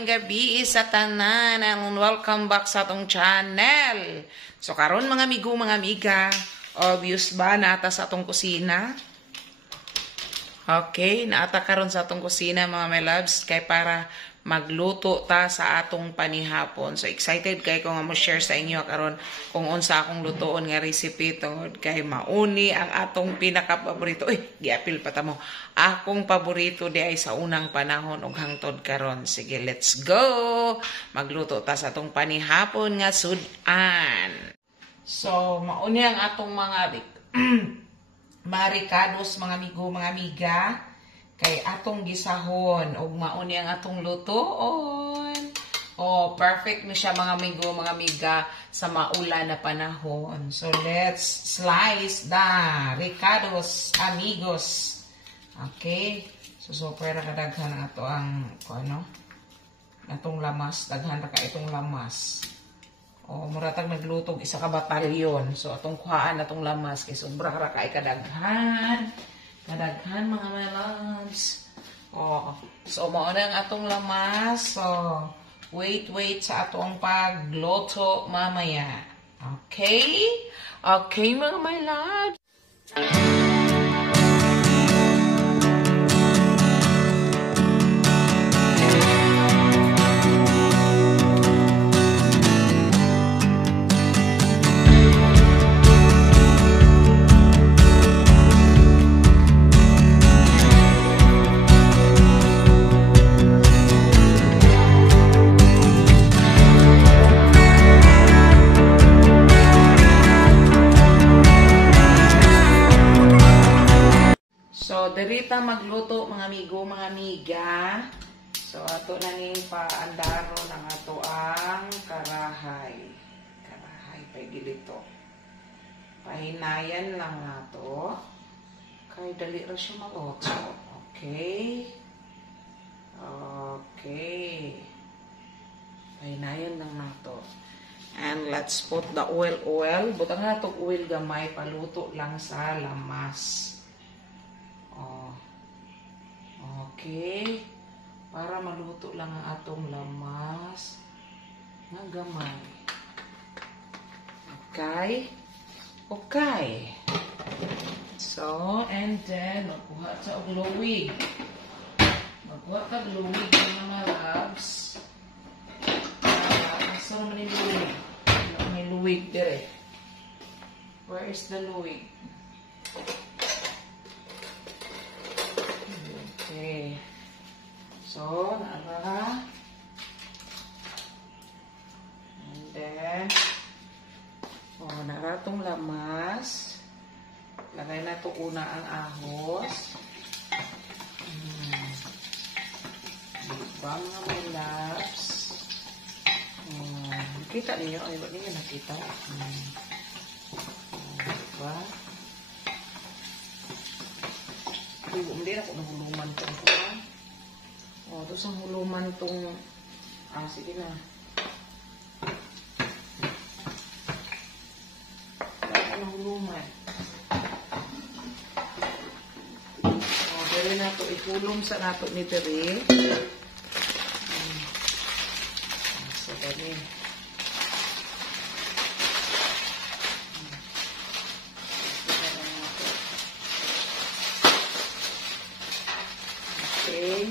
maayong gabi sa tanan and welcome back sa atong channel. So karon mga amigo, mga amiga, obvious ba naata sa atong kusina? Okay, naata karon sa atong kusina mga my loves kay para magluto ta sa atong panihapon. So excited kay ko nga mo share sa inyo karon kung unsa akong lutoon nga recipe tungod kay mauni ang atong pinaka paborito. Uy, giapil pa ta mo. Akong paborito di ay sa unang panahon ug hangtod karon. Sige, let's go. Magluto ta sa atong panihapon nga sudan. So mauni ang atong mga marikados mga amigo, mga amiga. Kay atong gisahon ug mauni ang atong lutoon. Oh, perfect na siya mga amigo, mga amiga sa maulan na panahon. So let's slice the ricados, amigos. Okay? So super kadaghan ato ang ano? Atong lamas, daghan ra ka itong lamas. Oh, muratag nagluto isa ka batalyon. So atong kuhaan atong lamas kay sobra ra kay kadaghan. Kadaghan mga my loves. Oh, so mao na ang atong lamas. So wait sa atong pagluto mamaya. Okay? Okay mga my loves. So, derita magluto mga amigo, mga amiga. So, ato na ning paandaro ng ato ang karahay. Karahay, pagilito. Pahinayan lang nato. Kay dali ra siya maluto. Okay. Okay. Pahinayan lang nato. And let's put the oil. Butang na itong oil gamay, paluto lang sa lamas. Okay. Para maluto lang ang atong lamas nga gamay. Okay. Okay. So, and then, magkuha sa luwig. Magkuha ka luwig mga labs. Saan naman yung luwig? May luwig dire. Where is the luwig? Okay. So, nara. And then, nara itong lamas. Lagay na ito una ang ahos. Diba mga may laps? Nakita niyo? Ay, ba't niyo nakita? Diba? Hindi na ako nahuluman itong kuhan. Ito sa huluman itong... sige na. Wala ako nahuluman. Dali na ito. Ikulong sa nato ni Tere. So, dali. Okay.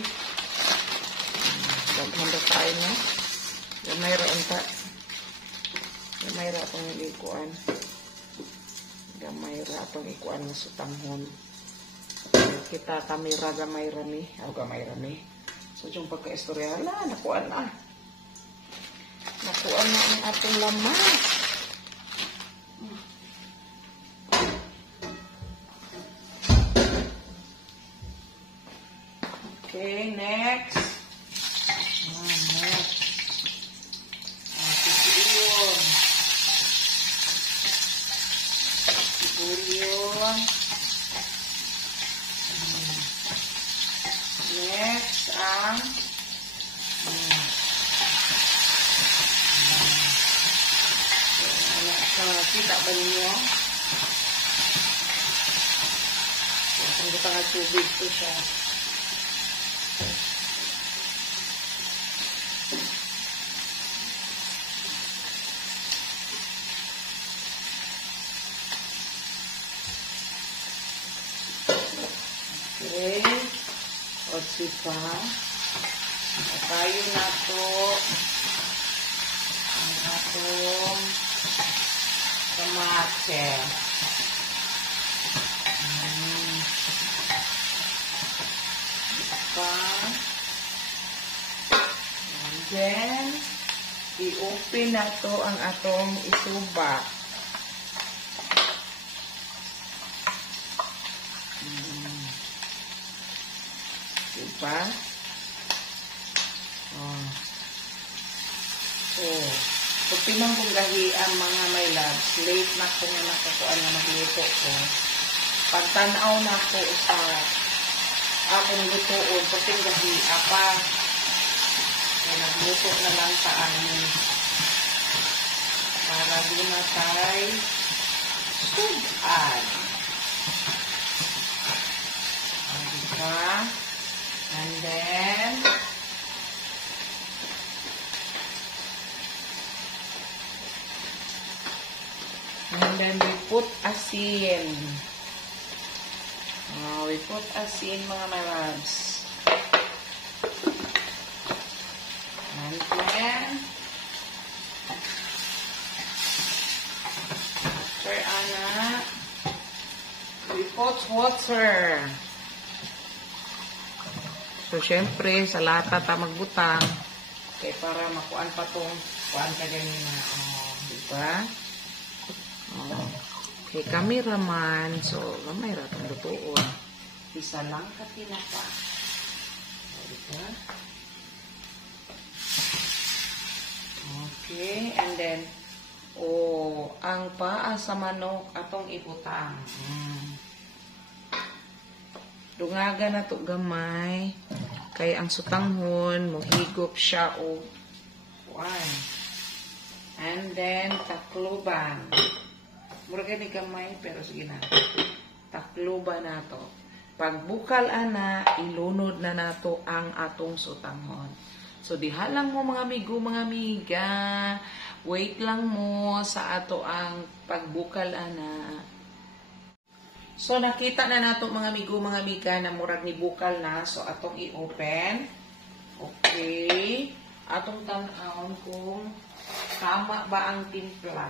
Daghanda tayo na. Gamay ra unta. Gamay ra itong ikuan. Gamay ra itong ikuan na sutanghon. Kita kamera gamay ra ni. Gamay ra ni. So, yung pagka-istorya, nakuan na. Nakuan na ang atong lamas. Okay, next. Next. Sibuyon. Sibuyon. Next, ang kita ba ninyo? Kung ito nga tubig ko siya. Diba? Tayo na to ang atong tomate. Diba? And then, i-open na to ang atong isuba. Diba? So pinang kong gahian mga my loves, late na ko nga nakakuan na magluto ko. Pagtanaw na ko sa akong lutoon, puting gahia pa. So nagluto na lang sa amin. Para di na tayo sudan. Diba? And then, we put asin. We put asin mga my loves. And then, after ana, we put water. So, syempre, sa lata ta magbutang. Okay, para makuan pa tong kuan ka ganina. Diba? Okay, cameraman. So, gamay ra itong lutoon. Isa lang katinapa. Diba? Okay, and then, ang paa sa manok atong ibutang. Dungaga na to gamay. Kay ang sutanghon, mohigop siya o kuan. And then, takluban. Mura ni gamay, pero sige na. Takluban na to. Pag bukal ana, ilunod na nato ang atong sutanghon. So, diha lang mo mga amigo, mga amiga. Wait lang mo sa ato ang pagbukal ana. So, nakita na nato mga amigo, mga amiga na murag ni bukal na. So, atong i-open. Okay. Atong tanawon kung tama ba ang timpla.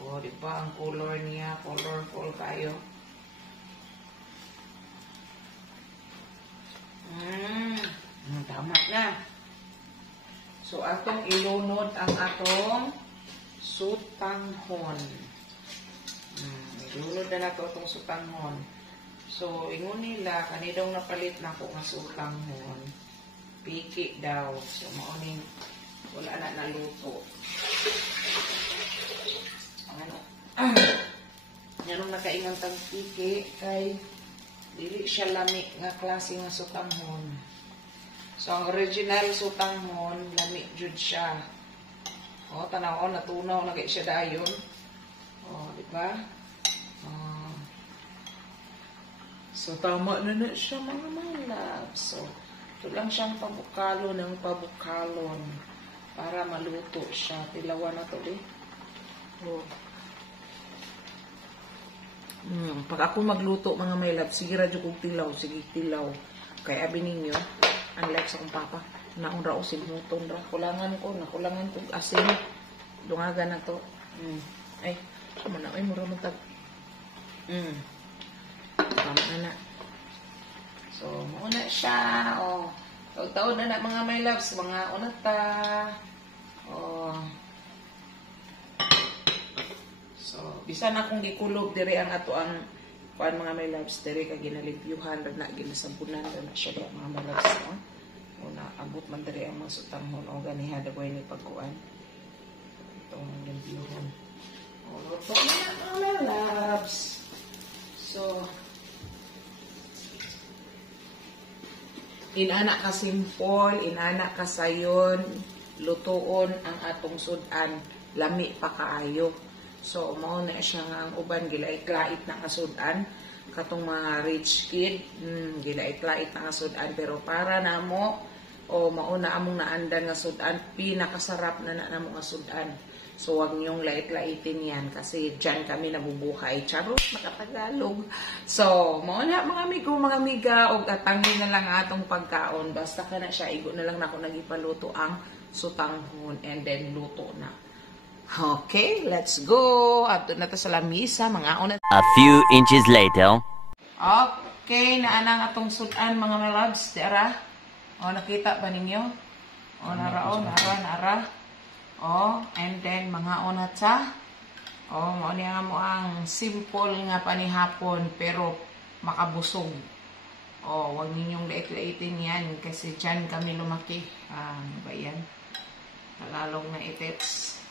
O, diba ang color niya? Colorful kayo. Tama na. So, atong ilunod ang atong sutanghon. Ilunod na nato itong sutanghon. So, ingon nila, kanidong napalit na ko nga sutanghon. Piki daw. So, mauning wala na naluto. Ano? Yanong nakaingan tang piki kay dili siya lami nga klase nga sutanghon. So, ang original sutanghon, lami jud siya. O, tanaw, natunaw na kay siya dayon. O, diba? So, tama na siya mga malab. So, ito lang siyang pabukalo ng pabukalon para maluto siya. Tilawan na to, Oh. Pag ako magluto, mga my love, sige radyo kong tilaw. Sige, tilaw. Kaya abi ninyo, unlike sa kong papa, naon ra o simuton ra. Nakulangan ko asin. Dungaga na to. Ay, kama na, ay, mura mong tag. Tama na. So, mauna siya. O, taon na mga my loves, mga unata. O, so, bisa na akong gikulog dire ang ato ang kuan mga my loves, dire ka ginalibyuhan, na ginasampunan na siya dire mga my loves. O, naabot man dire ang mga sutanghon o ganiha, dagoy ni pagkuan. Itong libyuhan. O, luto na mga my loves. So, inana ka simple, inana ka sayon, lutoon ang atong sudan, lami pa kaayo. So, mao na siya nga ang uban, gilait-lait na kasudan, katong mga rich kid, gilait-lait na kasudan, pero para na mo, O mauna among naandan nga sudan, pinakasarap na namo nga sudan. So wag niyong lait-laitin yan kasi dyan kami nabubuhay. Charot, makatagalog. So, mauna mga amigo, mga amiga, og atangin na lang atong pagkaon. Basta ka na siya, igo na lang na ako nagipaluto ang sutanghon and then luto na. Okay, let's go. Ato na to sa lamisa, mga una. A few inches later. Okay, naanang atong sudan mga my loves. Tara. O, nakita ba ninyo? O, nara. O, and then mga una sa. O, mauna nga mo ang simple nga panihapon pero makabusog. O, huwag ninyong lait-laitin yan kasi dyan kami lumaki. Ano ba yan? Tagalog na itets.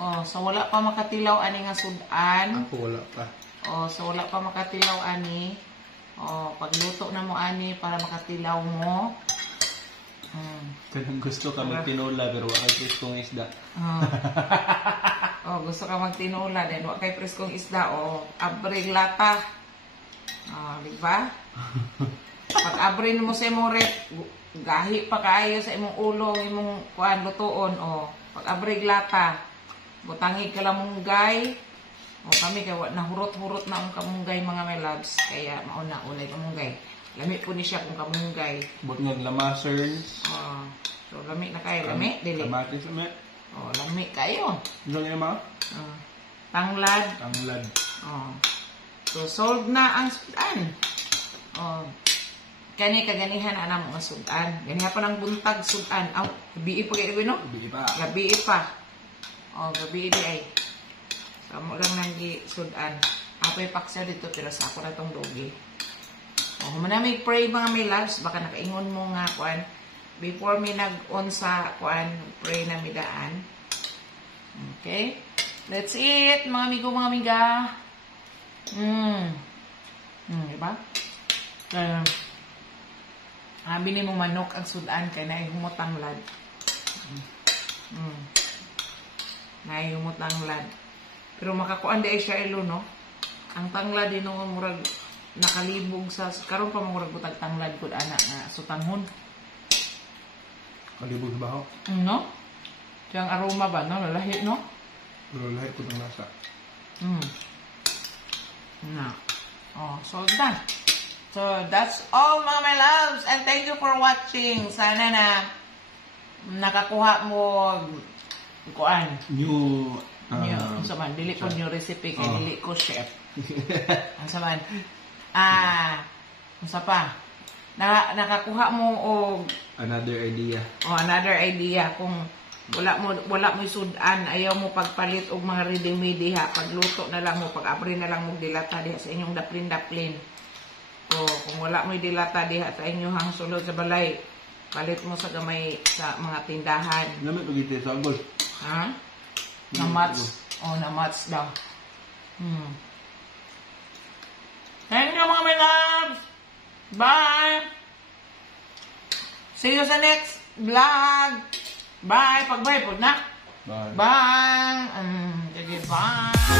O, so wala pa makatilaw ani nga sudan. Ako wala pa. O, so wala pa makatilaw ani. O, pagluto na mo ani para makatilaw mo. Kanang gusto ka magtinola pero wala kay preskong isda. Oh, gusto ka magtinola then wala kay preskong isda o abrig lata. Oh, di ba? Pag abrin mo sa imong rep, gahi pa kaayo sa imong ulo, imong kuan lutuon o pag abrig lata, butangig ka lang munggay. O kami kay nahurot-hurot na ang kamunggay mga my loves, kaya mauna ulay kamunggay. Lami po ni siya kung kamunggay. But naglamasers. So, lami na kayo. Lami, dili. Kamatis lami. Lami kayo. Ano nga ma? Tanglad. Tanglad. So, solved na ang sudan. Kani kaganihan na mo ang sudan. Ganihan pa ng buntag sudan. Gabi pa kayo, no? Gabi pa. Gabi pa. Gabi di ay. Kamu lang nang sudan. Apoy paksa dito, pero sa ako na itong dogi. Humana may pray mga may loves, baka nakaingon mo nga kuan before mi nag-on sa kuan, pray na midaan. Okay? Let's eat, mga amigo, mga amiga. Diba? Bili mo manok ang sudan kay na humutanglad. Na humutanglad. Pero makakuan di siya ilo, no? Ang tanglad din no murag nakalibog sa karon pa murag butag tanglad gud ana nga sutanghon. Kalibog sa baho. No? Diyang aroma ba no lalahi no? Pero lahi ko ng lasa. Na. So done. So that's all mga my loves and thank you for watching. Sana na nakakuha mo kuan. New Saman, dili ko new recipe kay dili ko chef. Ang saman. Unsa pa? Nakakuha mo og another idea. Another idea kung wala mo sudan, ayaw mo pagpalit og mga ready-made diha, pagluto na lang mo, pag-abri na lang mo dilata diha sa inyong daplin-daplin. Kung wala mo dilata diha sa inyong sulod sa balay, palit mo sa gamay sa mga tindahan. Namit pagiti sa agol. Na mats. Na mats daw. Thank you mga my loves. Bye. See you sa next vlog. Bye. Pag-bye po na. Bye. Bye. Bye.